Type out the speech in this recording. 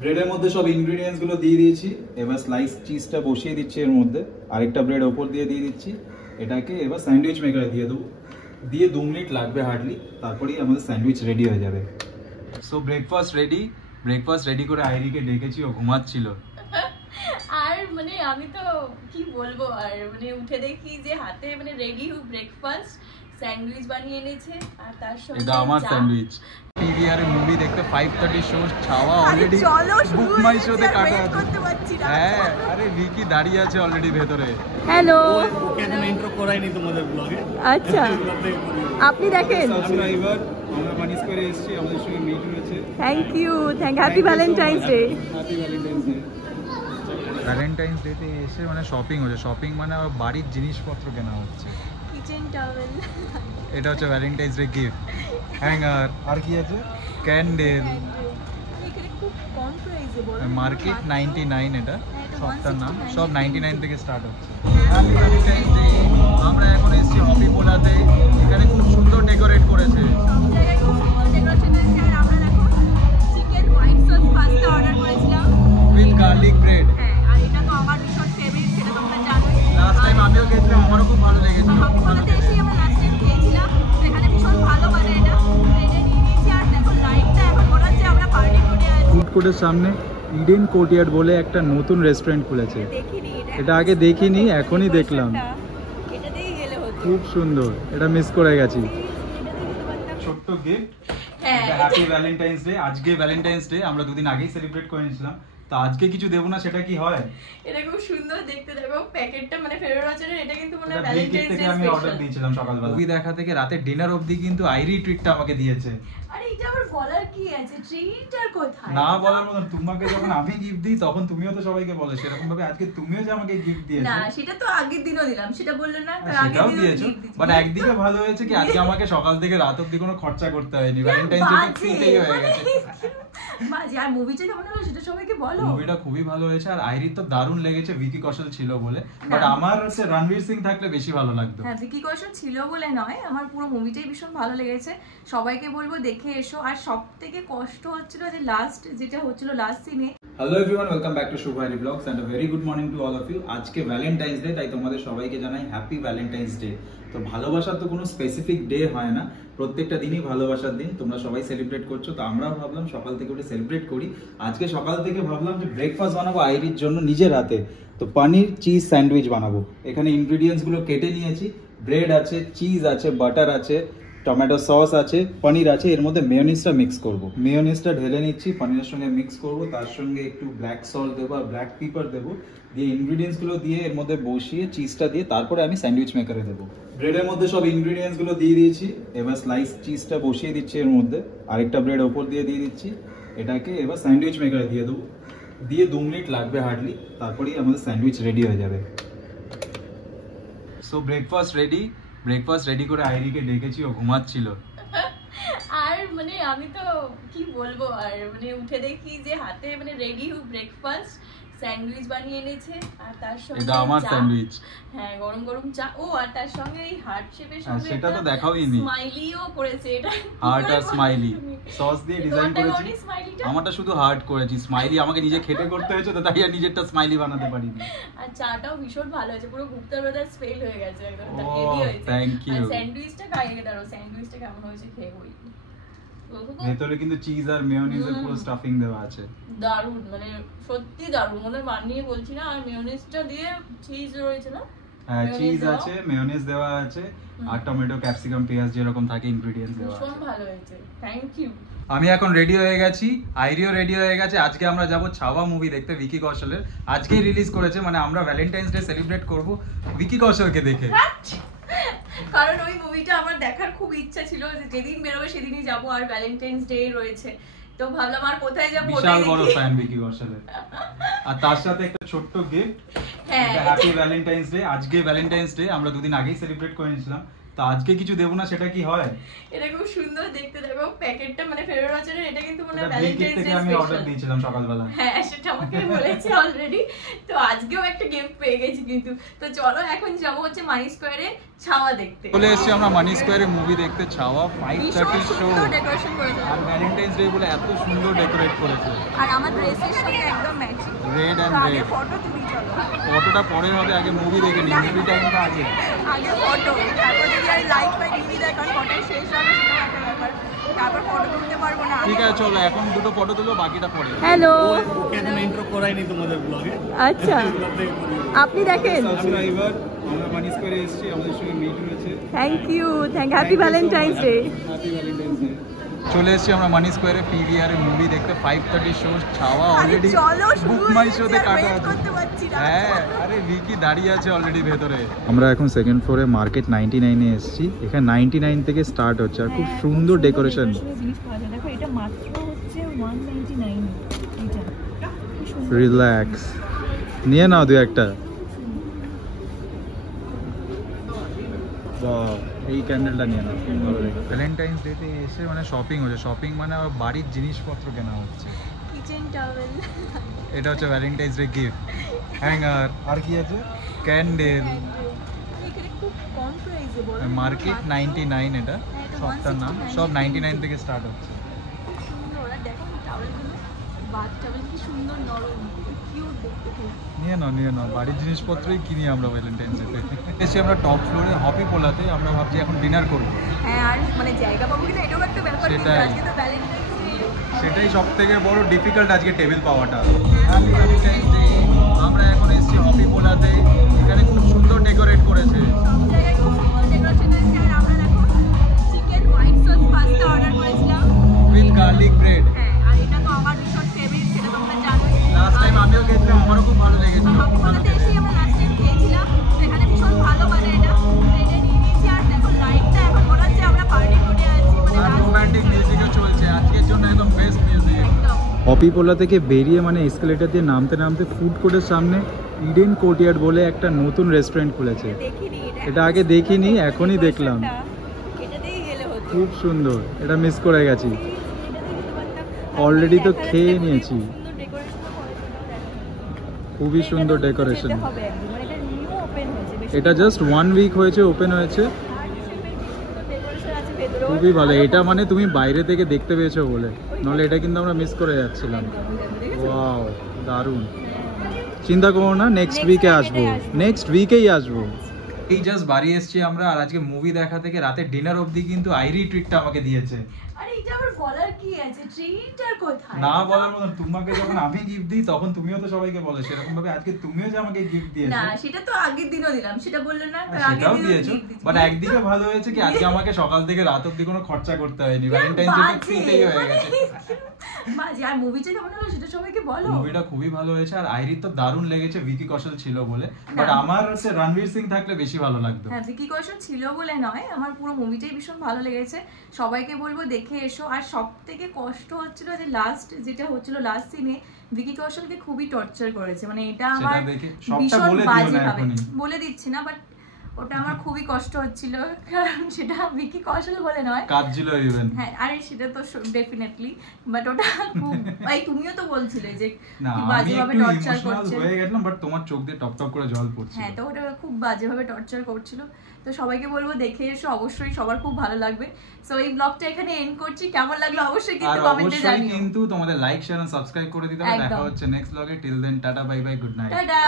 ব্রেডের মধ্যে সব ইনগ্রেডিয়েন্টস গুলো দিয়ে দিয়েছি। এবার স্লাইস চিজটা বসিয়ে দিচ্ছি এর মধ্যে, আরেকটা ব্রেড ওপর দিয়ে দিচ্ছি। এটাকে এবার স্যান্ডউইচ মেকারে দিয়ে দেবো, দিয়ে 2 মিনিট লাগবে হার্ডলি, তারপরেই আমাদের স্যান্ডউইচ রেডি হয়ে যাবে। সো ব্রেকফাস্ট রেডি করে আইরিকে ডেকেছি, ও ঘুমাচ্ছিল। আর মানে আমি তো কি বলবো, আর মানে উঠে দেখি যে হাতে মানে রেডি ব্রেকফাস্ট স্যান্ডউইচ বানিয়ে এনেছে, আর তার সঙ্গে এটা আমার স্যান্ডউইচ। পিভিআর এর মুভি দেখতে 5:30 শো ছাওয়া অলরেডি বুক মাই শোতে কাটা আছে। হ্যাঁ, আরে ভিকি দাঁড়িয়ে আছে অলরেডি ভেতরে। হ্যালো, ওকে এখন ইন্ট্রো করাইনি তোমাদের ব্লগে। আচ্ছা আপনি দেখেন সাবস্ক্রাইবার আমরা মানিস করে এসেছি, আমাদের সঙ্গে মিট হয়েছে। Thank you happy Valentine's day. Happy Valentine's day. Valentine's day তে এসে মানে শপিং হচ্ছে, শপিং মানে বাড়ির জিনিসপত্র কেনা হচ্ছে। কিচেন টাওয়েল, এটা হচ্ছে ভ্যালেন্টাইন্স ডে গিফট। হ্যাঙ্গার, আর কি আছে, ক্যান্ডেল। এখানে খুব কম প্রাইসে বলো, মার্কেট 99, এটা সবটার নাম, সব 99 থেকে স্টার্ট হচ্ছে। Happy Valentine's day. আমরা এখন এসেছি হপি পোলাতে, এখানে খুব সুন্দর ডেকোরেট করেছে। সব জায়গায় খুব সুন্দর ডেকোরেশন হয়েছে। আর আমরা দেখো chicken white sauce pasta order করেছিলাম উইথ গার্লিক ব্রেড। হ্যাঁ, আর এটা তো আমার ভীষণ ফেভারিট, সেটা তোমরা জানোই। লাস্ট টাইম আমিও খেয়েছিলাম, আমারও খুব ভালো লেগেছিল। হপি পোলাতে এসেই আমরা লাস্ট টাইম খেয়েছিলাম, সেখানে ভীষণ ভালো বানায় এটা। এটা নিয়ে নিয়েছি, আর দেখো লাইটটা এখন মনে হচ্ছে আমরা পার্টি করে আছি। ফুড কোর্টের সামনে ইডেন কোর্টইয়ার্ড বলে একটা নতুন রেস্টুরেন্ট খুলেছে। দেখিনি এটা আগে দেখিনি, এখনই দেখলাম। এটাতেই গেলে হতো। খুব সুন্দর, এটা মিস করে গেছি। ছোট্ট গিফট, হ্যাঁ, হ্যাপি ভ্যালেন্টাইন্স ডে। আজকে ভ্যালেন্টাইন্স ডে, আমরা দুদিন আগেই সেলিব্রেট করে নিয়েছিলাম, তো আজকে কিছু দেবো না, সেটা কি হয়? এটা খুব সুন্দর দেখতে, দেখো প্যাকেটটা মানে ফেরোর বাজারের, এটা কিন্তু মনে হয় এটা ব্লিঙ্কিট ভ্যালেন্টাইন্স ডে থেকে আমি অর্ডার স্পেশাল। দিয়েছিলাম সকালবেলা। মুভি দেখা থেকে রাতে ডিনার অবধি কিন্তু আইরি ট্রিটটা আমাকে দিয়েছে। আরে এটা আবার বলার কি আছে, ট্রিট আর কোথায়? না বলার মতন, তোমাকে যখন আমি গিফট দিই তখন তুমিও তো সবাইকে বলো, সেরকম ভাবে আজকে তুমিও যে আমাকে গিফট দিয়েছো। না, সেটা তো আগের দিনও দিলাম, সেটা বললে না, তার আগের সেটাও দিনও দিয়েছো, gift দিয়েছি। বাট একদিকে ভালো হয়েছে কি আজকে আমাকে সকাল থেকে রাত অবধি কোনো খরচা করতে হয়নি। ভ্যালেন্টাইন্স ডে বাজে, ফ্রিতেই হয়ে গেছে। বাজে। আর মুভিটা কেমন হলো সেটা সবাইকে বলো। মুভিটা খুবই ভালো হয়েছে, আর আইরির তো দারুণ লেগেছে, ভিকি কৌশল ছিল বলে। বাট আমার হচ্ছে রণবীর সিং থাকলে বেশি ভালো লাগতো। হ্যাঁ, ভিকি কৌশল ছিল বলে নয়, আমার পুরো মুভিটাই ভীষণ ভালো লেগেছে। সবাইকে বলবো দেখে এসো। আর সব থেকে কষ্ট হচ্ছিল যে লাস্ট যেটা হচ্ছিল লাস্ট সিনে। Hello everyone, welcome back to Shubho আইরি blogs and a very good morning to all of you. আজকে ভ্যালেন্টাইন্স ডে, তাই তোমাদের সবাইকে জানাই হ্যাপি ভ্যালেন্টাইন্স ডে। তো ভালোবাসার তো কোনো স্পেসিফিক ডে হয় না, প্রত্যেকটা দিনই ভালোবাসার দিন। তোমরা সবাই সেলিব্রেট করছো, তো আমরাও ভাবলাম সকাল থেকে উঠে সেলিব্রেট করি। আজকে সকাল থেকে ভাবলাম যে ব্রেকফাস্ট বানাবো আইরির জন্য নিজের হাতে। তো পনির চিজ স্যান্ডউইচ বানাবো। এখানে ইনগ্রেডিয়েন্টস গুলো কেটে নিয়েছি। ব্রেড আছে, চিজ আছে, বাটার আছে, টমেটো সস আছে, পনির আছে। এর মধ্যে মেয়োনিজটা মিক্স করব। মেয়োনিজটা ঢেলে নিচ্ছি, পনিরের সঙ্গে মিক্স করব, তার সঙ্গে একটু ব্ল্যাক সল্ট দেবো আর ব্ল্যাক পেপার দেবো, দিয়ে ইনগ্রেডিয়েন্টস গুলো দিয়ে এর মধ্যে বসিয়ে চিজটা দিয়ে তারপরে আমি স্যান্ডউইচ মেকারে দেবো। ব্রেডের মধ্যে সব ইনগ্রেডিয়েন্টস গুলো দিয়ে দিয়েছি। এবার স্লাইস চিজটা বসিয়ে দিচ্ছি এর মধ্যে, আরেকটা ব্রেড ওপর দিয়ে দিচ্ছি। এটাকে এবার স্যান্ডউইচ মেকারে দিয়ে দেবো, দিয়ে 2 মিনিট লাগবে হার্ডলি, তারপরেই আমাদের স্যান্ডউইচ রেডি হয়ে যাবে। সো ব্রেকফাস্ট রেডি করে আইরিকে ডেকেছি, ও ঘুমাচ্ছিল। আর মানে আমি তো কি বলবো, আর মানে উঠে দেখি যে হাতে মানে রেডি ব্রেকফাস্ট স্যান্ডউইচ বানিয়ে এনেছে, আর তার সঙ্গে এটা আমার স্যান্ডউইচ। হ্যাঁ, গরম গরম চা। ও, আর তার সঙ্গে এই হার্ট শেপের সঙ্গে সেটা তো দেখাওইনি। স্মাইলিও করেছে। এটা হার্ট আর স্মাইলি সস দিয়ে ডিজাইন করেছি। স্মাইলিটা আমারটা শুধু হার্ট করেছি, স্মাইলি আমাকে নিজে খেটে করতে হয়েছে, তো তাই আর নিজেরটা স্মাইলি বানাতে পারিনি। আর চাটাও ভীষণ ভালো হয়েছে, পুরো গুপ্তা ব্রাদার্স ফেল হয়ে গেছে একদম। ও, হেভি হয়েছে। Thank you. আর স্যান্ডউইচটা খাইয়ে দাও, স্যান্ডউইচটা কেমন হয়েছে খেয়ে বলি। ভেতরে কিন্তু চিজ আর মেয়োনিজের পুরো স্টাফিং দেওয়া আছে। দারুণ, মানে সত্যি দারুণ, মানে বানিয়ে বলছি না। আর মেয়োনিজটা দিয়ে চিজ রয়েছে না? হ্যাঁ, চিজ আছে, মেয়োনিজ দেওয়া আছে, আর টমেটো, ক্যাপসিকাম, পেঁয়াজ যেরকম থাকে ইনগ্রেডিয়েন্টস দেওয়া আছে। ভীষণ ভালো হয়েছে, থ্যাংক ইউ। আমি এখন রেডি হয়ে গেছি, আইরিও রেডি হয়ে গেছে। আজকে আমরা যাব ছাওয়া মুভি দেখতে, ভিকি কৌশলের। আজকেই রিলিজ করেছে, মানে আমরা ভ্যালেন্টাইন্স ডে সেলিব্রেট করব ভিকি কৌশলকে দেখে। কারণ ওই মুভিটা আমার দেখার খুব ইচ্ছা ছিল, যে যেদিন বেরোবে সেদিনই যাব। আর ভ্যালেন্টাইন্স ডে রয়েছে, তো ভাবলাম আর কোথায় যাবো। বিশাল বড় ফ্যান ভিকি কৌশলের। আর তার সাথে একটা ছোট্ট গিফট, হ্যাঁ, হ্যাপি ভ্যালেন্টাইন্স ডে। আজকে ভ্যালেন্টাইন্স ডে, আমরা দুদিন আগেই সেলিব্রেট করে নিয়েছিলাম, তো আজকে কিছু দেবো না, সেটা কি হয়? এটা খুব সুন্দর দেখতে, দেখো প্যাকেটটা মানে ফেরোর বাজারের, এটা কিন্তু মনে হয় ব্লিঙ্কিট ভ্যালেন্টাইন্স থেকে ডে আমি অর্ডার স্পেশাল। দিয়েছিলাম সকালবেলা। হ্যাঁ, সেটা আমাকে বলেছে অলরেডি। তো আজকেও একটা গিফট পেয়ে গেছি কিন্তু। তো চলো এখন যাবো হচ্ছে মানি স্কোয়ারে ছাওয়া দেখতে। চলে এসেছি আমরা মানি স্কোয়ারে মুভি দেখতে, ছাওয়া 5:30 শো। ডেকোরেশন করেছে আর ভ্যালেন্টাইন্স ডে বলে এত সুন্দর ডেকোরেট করেছে। আর আমার ড্রেসের সাথে একদম matching. Red and red. Photo তুলি চলো। ফটোটা পরে হবে, আগে মুভি দেখে নিই। মুভি টাইমটা আগে ফটো, তারপর যদি আর লাইক পাই টিভি দেখার ফটো শেষ হবে সেটা একটা ব্যাপার। তারপর ফটো তুলতে পারবো না। ঠিক আছে চলো এখন দুটো ফটো তুলবো, বাকিটা পরে। হ্যালো, ওকে এখন ইন্ট্রো করাইনি তোমাদের ব্লগে। আচ্ছা আপনি দেখেন। সাবস্ক্রাইবার আমরা মানি স্কোয়ারে এসেছি, আমাদের সঙ্গে মিট হয়েছে। Thank you, happy Valentine's day. Happy Valentine's day. চলে এসেছি আমরা মানি স্কোয়ারে পিভিআর এর মুভি দেখতে, 5:30 শো। ছাওয়া অলরেডি বুক মাই শোতে কাটা আছে। হ্যাঁ, আরে ভিকি দাঁড়িয়ে আছে অলরেডি ভেতরে। আমরা এখন সেকেন্ড ফ্লোরে মার্কেট 99 এ এসেছি। এখানে 99 থেকে স্টার্ট হচ্ছে আর খুব সুন্দর ডেকোরেশন। দেখো এটা মাত্র হচ্ছে 199 এটা। রিল্যাক্স, নিয়ে নাও দুই একটা। বাহ, এই ক্যান্ডেলটা নিয়ে নাও, ভালো লাগে। ভ্যালেন্টাইন্স ডে তে এসে মানে শপিং হচ্ছে। শপিং মানে আমার বাড়ির জিনিসপত্র কেনা হচ্ছে। কিচেন টাওয়েল, এটা হচ্ছে ভ্যালেন্টাইন্স ডে গিফট। হ্যাঙ্গার, আর কি আছে? ক্যান্ডেল। এখানে খুব কম প্রাইসে বলো। মার্কেট 99 এটা সবটার নাম। সব 99 থেকে স্টার্ট হচ্ছে। সুন্দর, আর দেখো টাওয়েলগুলো, বাথ টাওয়েল কি সুন্দর নরম, কিউট দেখতে খুব। নিয়ে নাও, বাড়ির জিনিসপত্রই কিনি আমরা ভ্যালেন্টাইন্স ডে তে। এসে আমরা টপ ফ্লোরে হপি পোলাতে, আমরা ভাবছি এখন ডিনার করবো। হ্যাঁ, আর মানে জায়গা পাবো কিনা এটাও একটা ব্যাপার। কিন্তু সেটাই। আজকে তো ভ্যালেন্টাইন্স ডে। সেটাই সব থেকে বড় ডিফিকাল্ট আজকে টেবিল পাওয়াটা। আমরা এখন এসেছি হপি পোলাতে, এখানে খুব সুন্দর ডেকোরেট করেছে। সব জায়গায় খুব সুন্দর ডেকোরেশন আছে। আর আমরা দেখো chicken white sauce pasta order করেছিলাম উইথ গার্লিক ব্রেড। হ্যাঁ, আর এটা তো আমার ভীষণ ফেভারিট, সেটা তোমরা জানোই। লাস্ট টাইম আমিও খেয়েছিলাম, আমারও খুব ভালো লেগেছিল। হপিপোলাতে এসেই আমরা লাস্ট টাইম খেয়েছিলাম, সেখানে ভীষণ ভালো মানে এটা নিয়ে নিয়েছি। আর দেখো লাইটটা এখন মনে হচ্ছে আমরা পার্টি করে আছি, মানে আর রোমান্টিক মিউজিকও চলছে আজকের জন্য, একদম বেস্ট মিউজিক। হপিপোলা থেকে বেরিয়ে মানে এসকেলেটর দিয়ে নামতে নামতে ফুড কোর্টের সামনে ইডেন কোর্টইয়ার্ড বলে একটা নতুন রেস্টুরেন্ট খুলেছে। দেখিনি এটা আগে দেখিনি, এখনই দেখলাম। এটাতেই গেলে হতো। খুব সুন্দর, এটা মিস করে গেছি। অলরেডি তো খেয়ে নিয়েছি। খুবই সুন্দর ডেকোরেশন। এটা জাস্ট 1 উইক হয়েছে ওপেন হয়েছে। খুবই ভালো। এটা মানে তুমি বাইরে থেকে দেখতে পেয়েছো বলে, নাহলে এটা কিন্তু আমরা মিস করে যাচ্ছিলাম। ওয়াও, দারুণ। চিন্তা করো না, নেক্সট উইকে আসবো, নেক্সট উইকেই আসবো। এই জাস্ট বাড়ি এসেছি আমরা, আর আজকে মুভি দেখা থেকে রাতে ডিনার অবধি কিন্তু আইরি ট্রিটটা আমাকে দিয়েছে। আরে এটা আবার বলার কি আছে, ট্রিট আর কোথায়? না বলার মতন, তোমাকে যখন আমি গিফট দিই তখন তুমিও তো সবাইকে বলো, সেরকম ভাবে আজকে তুমিও যে আমাকে গিফট দিয়েছো। না, সেটা তো আগের দিনও দিলাম, সেটা বললে না, তার আগের সেটাও দিনও দিয়েছো, দিয়েছি। বাট একদিকে ভালো হয়েছে কি আজকে আমাকে সকাল থেকে রাত অবধি কোনো খরচা করতে হয়নি। ভ্যালেন্টাইন্স ডে ফ্রিতেই হয়ে গেছে। বাজে। আর মুভিটা কেমন হলো সেটা সবাইকে বলো। মুভিটা খুবই ভালো হয়েছে, আর আইরির তো দারুণ লেগেছে, ভিকি কৌশল ছিল বলে। বাট আমার হচ্ছে রণবীর সিং থাকলে বেশি ভালো লাগতো। হ্যাঁ, ভিকি কৌশল ছিল বলে নয়, আমার পুরো মুভিটাই ভীষণ ভালো লেগেছে। সবাইকে বলবো দেখে এসো। আর সবথেকে কষ্ট হচ্ছিল যে লাস্ট যেটা হচ্ছিল, লাস্ট সিনে ভিকি কৌশলকে খুবই টর্চার করেছে। মানে এটা আমার ভীষণ বাজে ভাবে বলে দিচ্ছি না, বাট ওটা আমার খুবই কষ্ট হচ্ছিল, কারণ সেটা ভিকি কৌশল বলে নয়, কাজছিল ইভেন। হ্যাঁ, আরে সেটা তো ডেফিনেটলি, বাট ওটা খুব ভাই তুমিও তো বলছিলে যে না, কি আমি বাজেভাবে একটু টর্চার ইমোশনাল করছে। হয়ে গেলাম, বাট তোমার চোখ দিয়ে টপ টপ করে জল পড়ছিল। হ্যাঁ, তো ওটা খুব বাজেভাবে টর্চার করছিল। তো সবাইকে বলবো দেখে এসো, অবশ্যই সবার খুব ভালো লাগবে। সো এই ব্লগটা এখানে এন্ড করছি। কেমন লাগলো অবশ্যই কিন্তু কমেন্টে জানিও। কিন্তু তোমাদের লাইক শেয়ার এন্ড সাবস্ক্রাইব করে দিতে হবে। দেখা হচ্ছে নেক্সট ব্লগে। Till then tata, bye bye, good night. Tata.